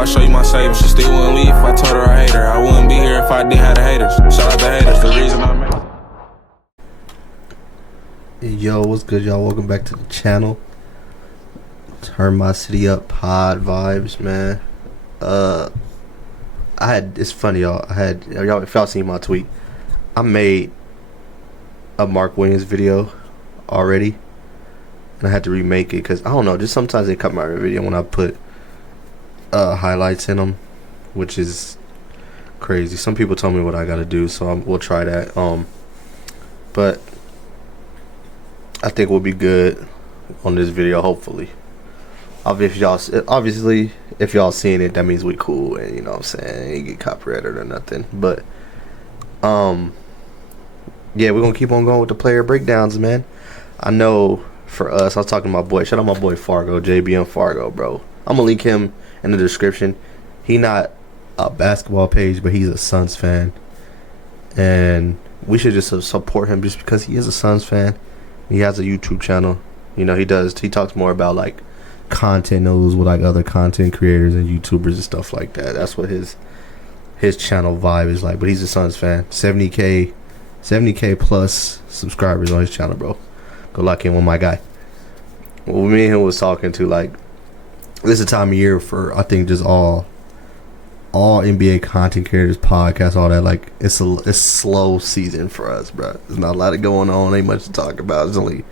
I show you my savings. She still wouldn't leave if I told her I hate her. I wouldn't be here if I didn't have the haters. Shout out the haters, the reason I made it. Yo, what's good, y'all? Welcome back to the channel. Turn my city up, pod vibes, man. It's funny, y'all. If y'all seen my tweet, I made a Mark Williams video already, and I had to remake it because I don't know. Just sometimes they cut my video when I put highlights in them, which is crazy. Some people told me what I gotta do, so we'll try that. But I think we'll be good on this video, hopefully. Obviously, if y'all seen it, that means we cool, and you know what I'm saying, ain't get copyrighted or nothing. But yeah, we're gonna keep on going with the player breakdowns, man. I know for us, I was talking to my boy, shout out my boy Fargo, JBM Fargo, bro. I'm gonna link him in the description. He not a basketball page, but he's a Suns fan, and we should just support him just because he is a Suns fan. He has a YouTube channel. You know, he talks more about like content news with like other content creators and YouTubers and stuff like that. That's what his channel vibe is like. But he's a Suns fan. 70k plus subscribers on his channel, bro. Go lock in with my guy. Well, me and him was talking to, like, this is the time of year for, I think, just all NBA content creators, podcasts, all that. Like, it's slow season for us, bro. There's not a lot of going on. Ain't much to talk about. There's only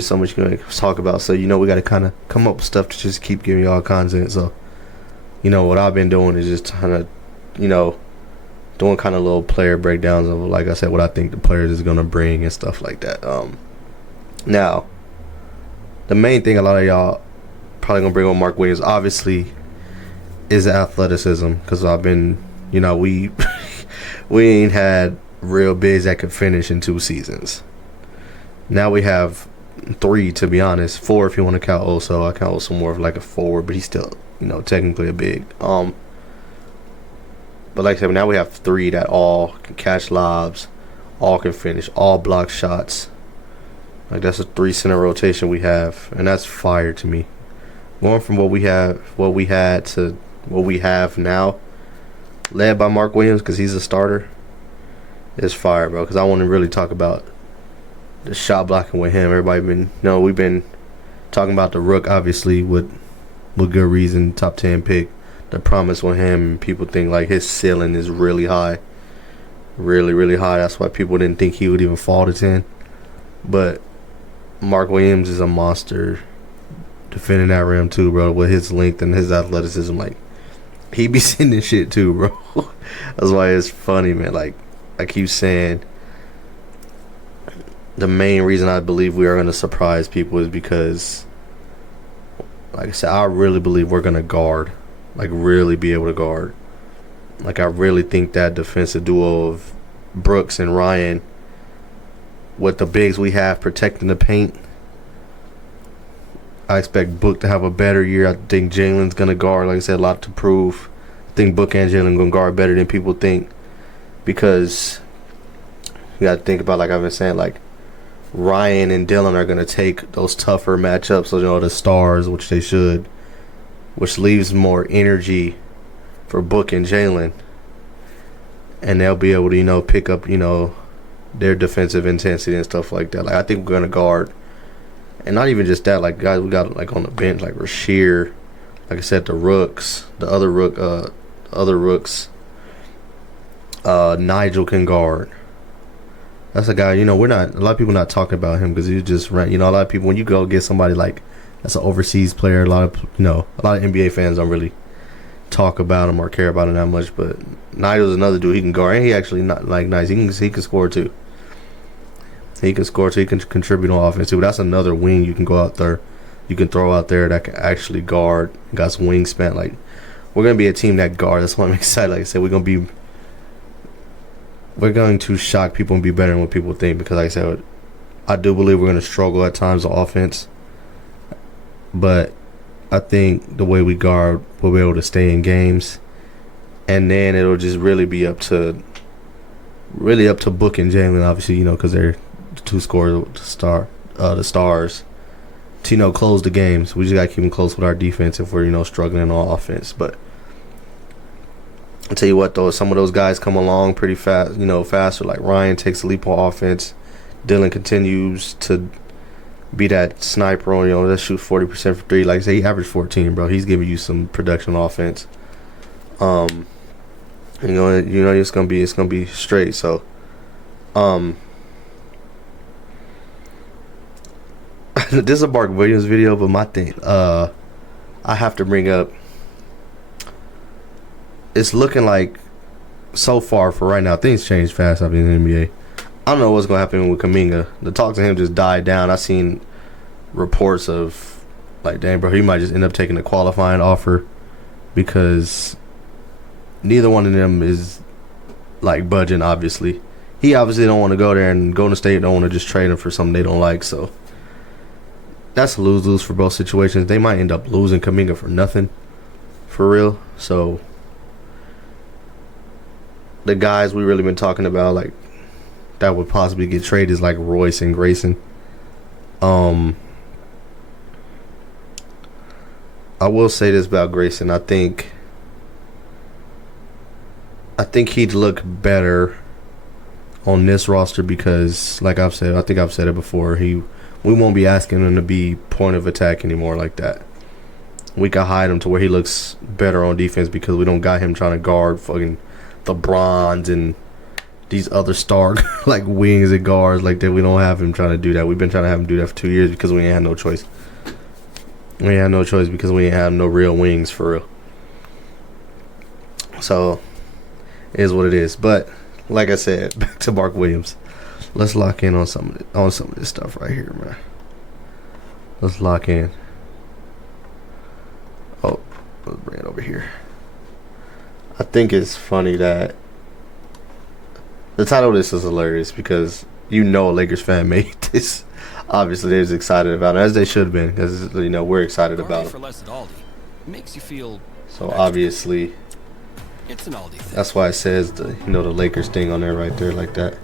so much you can talk about. So, you know, we got to kind of come up with stuff to just keep giving y'all content. So, you know, what I've been doing is just kind of, you know, doing kind of little player breakdowns of, like I said, what I think the players is going to bring and stuff like that. Now, the main thing a lot of y'all probably going to bring on Mark Williams, obviously, is athleticism. Because I've been, you know, we ain't had real bigs that could finish in 2 seasons. Now we have 3, to be honest. 4 if you want to count Oso. I count Oso more of like a forward, but he's still, you know, technically a big. But like I said, now we have 3 that all can catch lobs, all can finish, all block shots. Like, that's a 3-center rotation we have, and that's fire to me. Going from what we had to what we have now, led by Mark Williams because he's a starter, is fire, bro. Because I want to really talk about the shot blocking with him. We've been talking about the Rook, obviously, with good reason, top 10 pick. The promise with him, and people think like his ceiling is really high, really, really high. That's why people didn't think he would even fall to 10. But Mark Williams is a monster defending that rim too, bro. With his length and his athleticism, like, he be sending shit too, bro. That's why it's funny, man. Like, I keep saying, the main reason I believe we are going to surprise people is because, like I said, I really believe we're going to guard. Like, really be able to guard. Like, I really think that defensive duo of Brooks and Ryan, with the bigs we have protecting the paint, I expect Book to have a better year. I think Jalen's going to guard, like I said, a lot to prove. I think Book and Jalen going to guard better than people think, because you got to think about, like I've been saying, like, Ryan and Dylan are going to take those tougher matchups, so, you know, the stars, which they should, which leaves more energy for Book and Jalen, and they'll be able to, you know, pick up, you know, their defensive intensity and stuff like that. Like, I think we're going to guard. And not even just that, like, guys we got, like, on the bench, like Rasheer, like I said, the other rooks, Nigel can guard. That's a guy, you know, a lot of people not talking about him because he's just, you know, a lot of people, when you go get somebody like that's an overseas player, a lot of NBA fans don't really talk about him or care about him that much. But Nigel's another dude. He can guard, and he actually not like nice. He can score too. He can score too. He can contribute on offense too. But that's another wing you can go out there. You can throw out there that can actually guard. Got some wingspan. Like, we're gonna be a team that guard. That's why I'm excited. Like I said, we're going to shock people and be better than what people think. Because, like I said, I do believe we're gonna struggle at times on offense. But I think the way we guard, we'll be able to stay in games, and then it'll just really be up to Book and Jalen, obviously, you know, because they're the two scorers, the stars, to, you know, close the games. We just gotta keep them close with our defense if we're, you know, struggling on offense. But I tell you what though, some of those guys come along pretty fast, faster. Like Ryan takes a leap on offense. Dylan continues to be that sniper on, that shoot 40% for three. Like I say, he averaged 14, bro. He's giving you some production on offense. It's gonna be straight. So, this is a Mark Williams video, but my thing, I have to bring up. It's looking like, so far for right now, things change fast out in the NBA. I don't know what's gonna happen with Kuminga. The talk to him just died down. I seen reports of like, dang, bro, he might just end up taking a qualifying offer because neither one of them is like budging. Obviously, he obviously don't want to go there, and Golden State don't want to just trade him for something they don't like. So that's a lose-lose for both situations. They might end up losing Kuminga for nothing, for real. So the guys we really been talking about, like, that would possibly get traded is like Royce and Grayson. I will say this about Grayson. I think he'd look better on this roster because, like I've said, I think I've said it before, we won't be asking him to be point of attack anymore like that. We can hide him to where he looks better on defense because we don't got him trying to guard fucking the Bronze and these other star like wings and guards like that. We don't have him trying to do that. We've been trying to have him do that for 2 years because we ain't had no choice. We ain't had no choice because we ain't have no real wings for real. So it is what it is. But like I said, back to Mark Williams. Let's lock in on some of this stuff right here, man. Let's lock in. Oh, let's bring it over here. I think it's funny that the title of this is hilarious because a Lakers fan made this. Obviously, they was excited about it, as they should have been, because we're excited about it. Makes you feel so obviously, it's an Aldi thing. That's why it says the Lakers thing on there right there like that.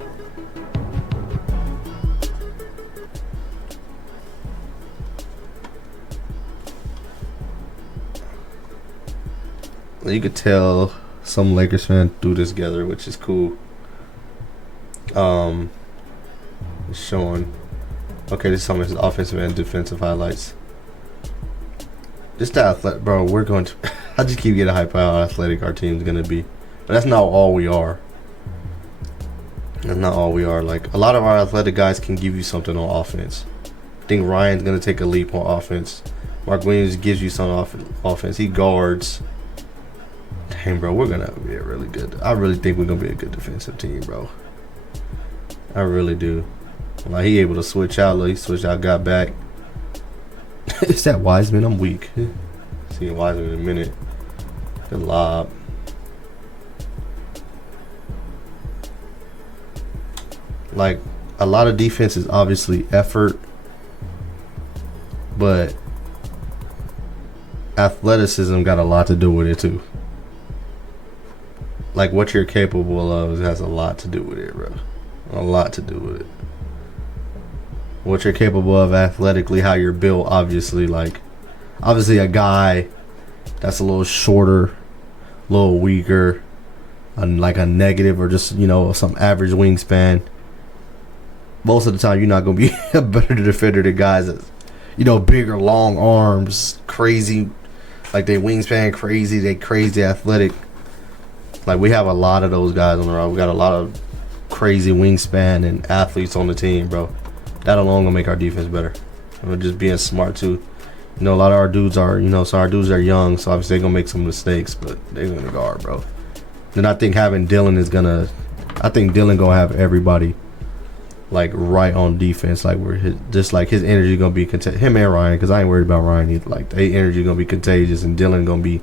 You could tell some Lakers fans do this together, which is cool. It's showing. Okay, this is some of his offensive and defensive highlights. Just the athletic, bro. We're going to. I just keep getting hyped about how athletic our team's gonna be, but that's not all we are. That's not all we are. Like, a lot of our athletic guys can give you something on offense. I think Ryan's gonna take a leap on offense. Mark Williams gives you some offense. He guards. Dang, bro, we're gonna be a really good. I really think we're gonna be a good defensive team, bro. I really do. Like, he able to switch out. Like, he switched out, got back. Is that Wiseman? I'm weak. See Wiseman in a minute. Good lob. Like, a lot of defense is obviously effort, but athleticism got a lot to do with it too. Like, what you're capable of has a lot to do with it, bro. A lot to do with it. What you're capable of athletically, how you're built, obviously. Like, obviously a guy that's a little shorter, a little weaker, like a negative or just, some average wingspan, most of the time you're not going to be a better defender than guys that, bigger, long arms, crazy, like they wingspan crazy, they crazy athletic. Like, we have a lot of those guys on the roster. We got a lot of crazy wingspan and athletes on the team, bro. That alone gonna make our defense better. And we're just being smart too. A lot of our dudes are, so our dudes are young, so obviously they're gonna make some mistakes, but they're gonna guard, bro. And I think having Dylan gonna have everybody like right on defense. Like, his energy gonna be him and Ryan, because I ain't worried about Ryan either. Like, their energy gonna be contagious, and Dylan gonna be,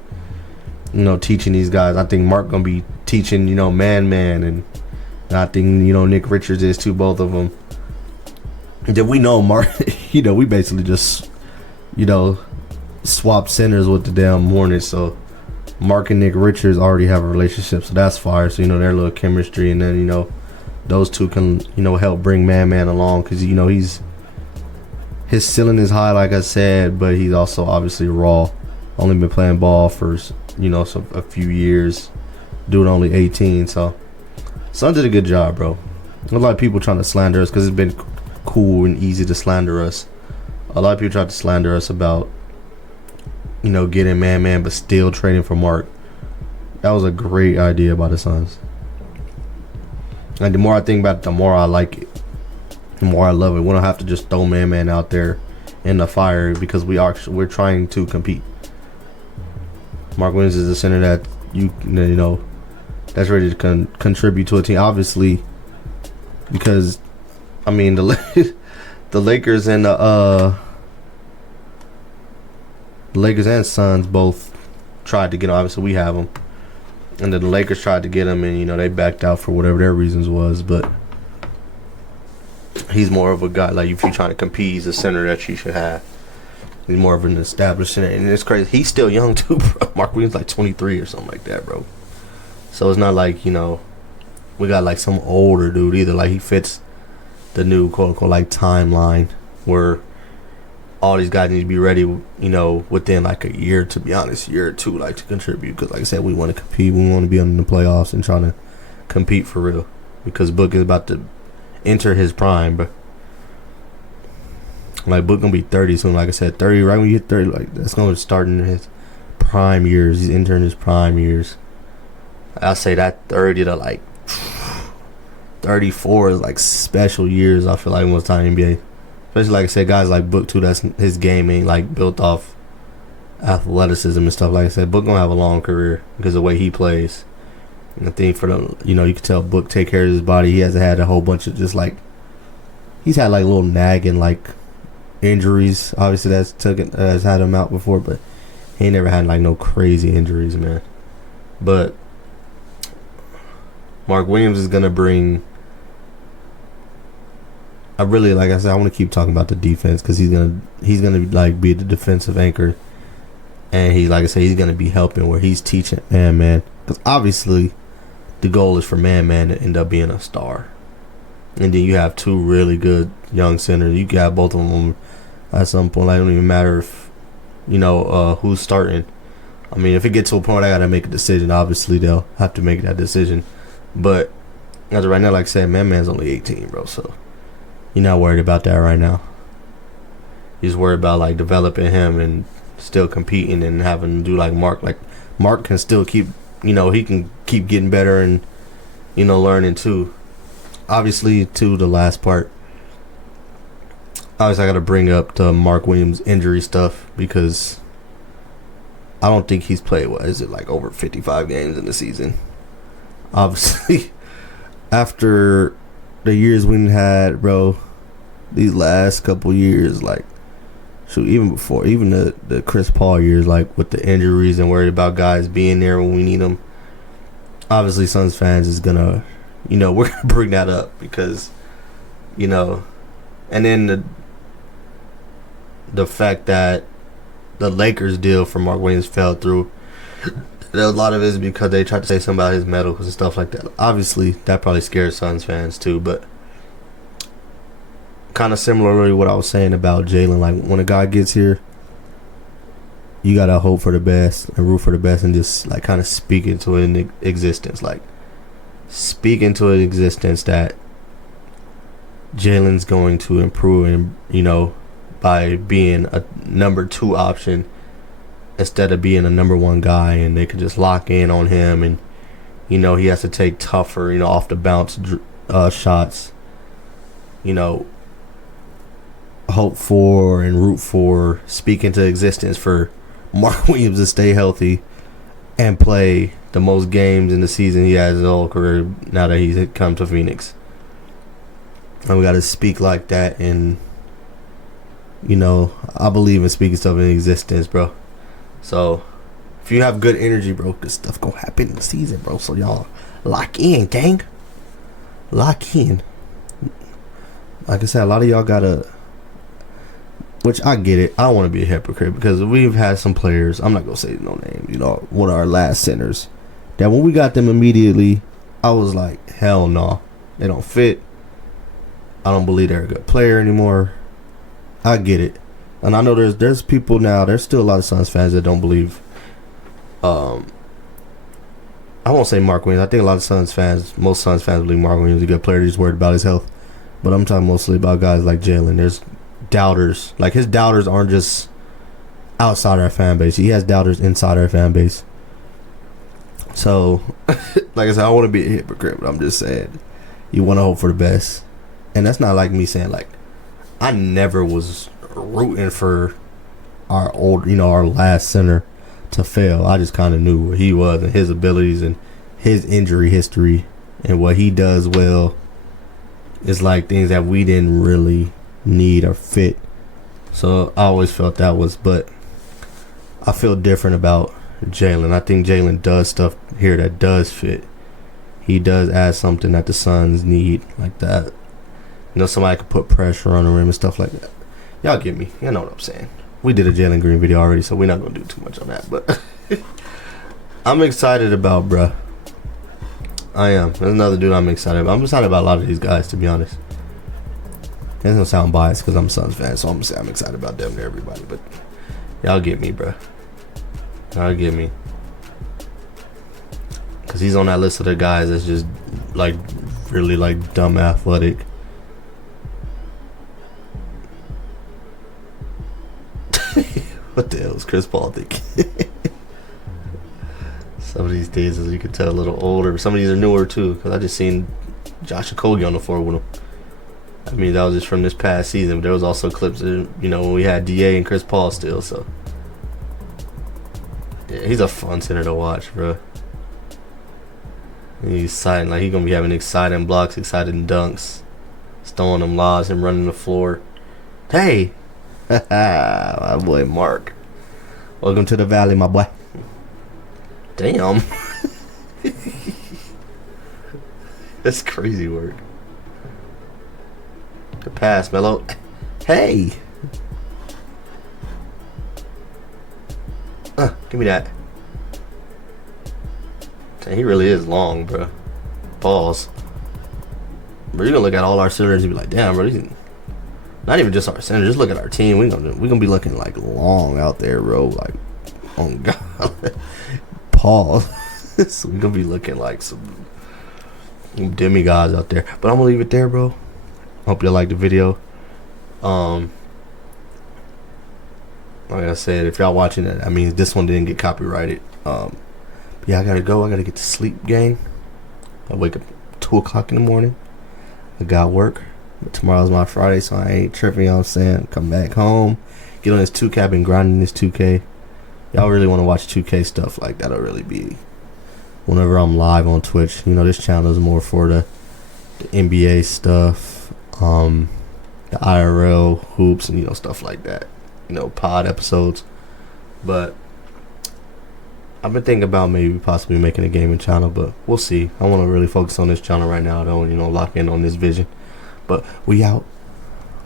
teaching these guys. I think Mark gonna be teaching, man, and I think Nick Richards is too, both of them. Then we know Mark, we basically just, swap centers with the damn Hornets. So Mark and Nick Richards already have a relationship, so that's fire. So their little chemistry, and then those two can help bring Man along, because his ceiling is high, like I said, but he's also obviously raw. Only been playing ball for a few years, Dude only 18, so Suns did a good job, bro. A lot of people trying to slander us because it's been cool and easy to slander us. A lot of people tried to slander us about, you know, getting man, but still trading for Mark. That was a great idea by the Suns. And the more I think about it, the more I like it. The more I love it. We don't have to just throw man out there in the fire because we're trying to compete. Mark Williams is a center that you know that's ready to contribute to a team. Obviously, because I mean the Lakers and the Lakers and Suns both tried to get him. Obviously, we have him, and then the Lakers tried to get him, and you know they backed out for whatever their reasons was. But he's more of a guy like if you're trying to compete, he's a center that you should have. He's more of an established center, and it's crazy. He's still young too, bro. Mark Williams like 23 or something like that, bro. So it's not like, you know, we got like some older dude either. Like he fits the new quote unquote like timeline where all these guys need to be ready, you know, within like a year, to be honest, year or two, like to contribute. Because like I said, we want to compete. We want to be in the playoffs and trying to compete for real. Because Book is about to enter his prime, bro. Like Book gonna be 30 soon. Like I said, 30 right when you hit 30, like that's gonna start in his prime years. He's entering his prime years. I say that 30 to like 34 is like special years. I feel like most time in the NBA, especially like I said, guys like Book too. That's his game ain't like built off athleticism and stuff. Like I said, Book gonna have a long career because of the way he plays. And I think for the, you know, you can tell Book take care of his body. He hasn't had a whole bunch of just like he's had like little nagging like injuries. Obviously has had him out before, but he ain't never had like no crazy injuries, man. But Mark Williams is gonna bring. I really, like I said, I want to keep talking about the defense because he's gonna like be the defensive anchor, and he, like I said, he's gonna be helping where he's teaching man. Because obviously, the goal is for man to end up being a star, and then you have two really good young centers. You got both of them at some point. Like, it don't even matter if you know who's starting. I mean, if it gets to a point I gotta make a decision, obviously they'll have to make that decision. But as of right now, like I said, man's only 18, bro. So you're not worried about that right now. You're just worried about like developing him and still competing and having to do like Mark. Like Mark can still keep, you know, he can keep getting better and, you know, learning too. Obviously, to the last part, obviously I got to bring up the Mark Williams injury stuff because I don't think he's played, what is it, like over 55 games in the season. Obviously, after the years we had, bro, these last couple years, like, shoot, even before, even the Chris Paul years, like, with the injuries and worried about guys being there when we need them, obviously Suns fans is going to, you know, we're going to bring that up because, you know, and then the fact that the Lakers deal for Mark Williams fell through. A lot of it is because they tried to say something about his medicals and stuff like that. Obviously, that probably scares Suns fans too, but kind of similarly what I was saying about Jalen. Like, when a guy gets here, you got to hope for the best and root for the best and just, like, kind of speak into it in existence. Like, speak into an existence that Jalen's going to improve and, you know, by being a number 2 option instead of being a number 1 guy, and they could just lock in on him, and you know he has to take tougher, you know, off the bounce shots. You know, hope for and root for, speak into existence for Mark Williams to stay healthy and play the most games in the season he has his whole career now that he's come to Phoenix. And we got to speak like that, and you know, I believe in speaking stuff in existence, bro. So, if you have good energy, bro, good stuff gonna happen in the season, bro. So, y'all, lock in, gang. Lock in. Like I said, a lot of y'all gotta, which I get it. I don't want to be a hypocrite because we've had some players, I'm not gonna say no names, you know, one of our last centers, that when we got them immediately, I was like, hell no. They don't fit. I don't believe they're a good player anymore. I get it. And I know there's people now, there's still a lot of Suns fans that don't believe I won't say Mark Williams. I think a lot of most Suns fans believe Mark Williams is a good player. He's worried about his health. But I'm talking mostly about guys like Jalen. There's doubters. Like, his doubters aren't just outside our fan base. He has doubters inside our fan base. So, like I said, I don't want to be a hypocrite, but I'm just saying, you want to hope for the best. And that's not like me saying, like, I never was rooting for our last center to fail. I just kind of knew what he was and his abilities and his injury history, and what he does well is like things that we didn't really need or fit. So I always felt that was, but I feel different about Jalen. I think Jalen does stuff here that does fit. He does add something that the Suns need, like that. Somebody could put pressure on the rim and stuff like that. Y'all get me. You know what I'm saying. We did a Jalen Green video already, so we're not going to do too much on that. But I'm excited about, bruh. I am. There's another dude I'm excited about. I'm excited about a lot of these guys, to be honest. It's going to sound biased because I'm a Suns fan, so I'm going to say I'm excited about them and everybody. But y'all get me, bruh. Y'all get me. Because he's on that list of the guys that's just, like, really, like, dumb athletic. What the hell is Chris Paul thinking? Some of these days, as you can tell, a little older. Some of these are newer too, because I just seen Josh Okogie on the floor with him. I mean, that was just from this past season, but there was also clips of, when we had DA and Chris Paul still. So yeah, he's a fun center to watch, bro. And he's exciting, like, he's gonna be having exciting blocks, exciting dunks, throwing them lobs and running the floor. Hey. My boy Mark. Welcome to the valley, my boy. Damn. That's crazy work. Good pass, Melo. Hey. Give me that. Dang, he really is long, bro. Pause. Bro, you're gonna look at all our shooters and be like, damn, bro, these. Not even just our center. Just look at our team. We're gonna be looking like long out there, bro. Like, oh god, pause. So we're gonna be looking like some demigods out there. But I'm gonna leave it there, bro. Hope you liked the video. Like I said, if y'all watching it, I mean, this one didn't get copyrighted. Yeah, I gotta go. I gotta get to sleep, gang. I wake up 2 o'clock in the morning. I got work. But tomorrow's my Friday, so I ain't tripping, you know what I'm saying? Come back home, get on this 2K. I've been grinding this 2K. Y'all really want to watch 2K stuff, like, that'll really be whenever I'm live on Twitch. This channel is more for the NBA stuff, the IRL hoops, and, stuff like that. Pod episodes. But I've been thinking about maybe possibly making a gaming channel, but we'll see. I want to really focus on this channel right now, though, and, lock in on this vision. But we out.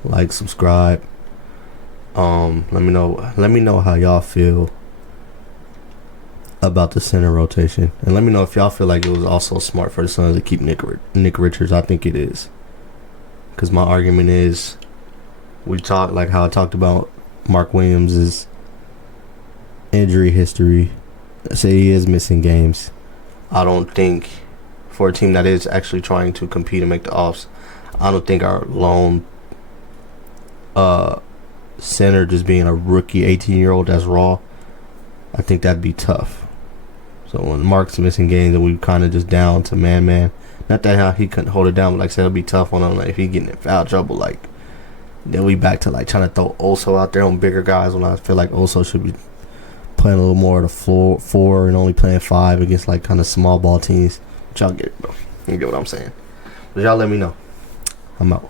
Like, subscribe. Let me know how y'all feel about the center rotation, and let me know if y'all feel like it was also smart for the Suns to keep Nick Richards. I think it is, because my argument is, we talked like how I talked about Mark Williams' injury history. Say he is missing games. I don't think, for a team that is actually trying to compete and make the offs, I don't think our lone center, just being a rookie 18-year-old that's raw, I think that'd be tough. So when Mark's missing games and we kind of just down to man, not that how he couldn't hold it down, but like I said, it'll be tough on him. Like, if he getting in foul trouble, like, then we back to like trying to throw Oso out there on bigger guys, when I feel like Oso should be playing a little more of the floor 4 and only playing 5 against like kind of small ball teams. But y'all get it, bro. You get what I'm saying. But y'all let me know. I'm out.